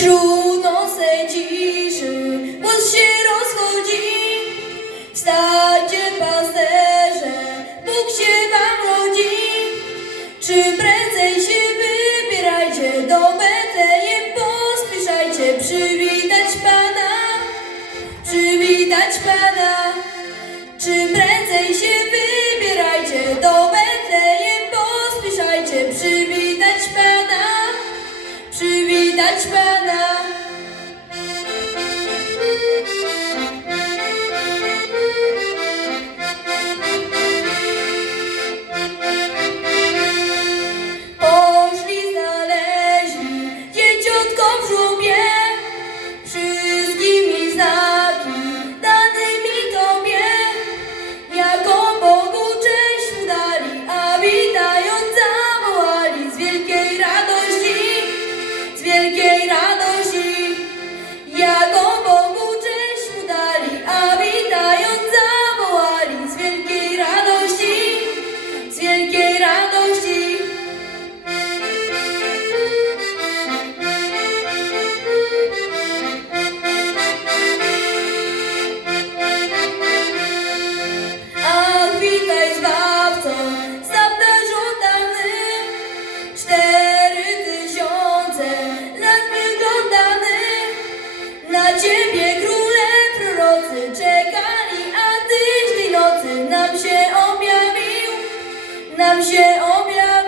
Wśród nocnej ciszy głos się rozchodzi. Wstańcie pasterze, Bóg się wam rodzi. Czy prędzej się Judgment. nam się objawił.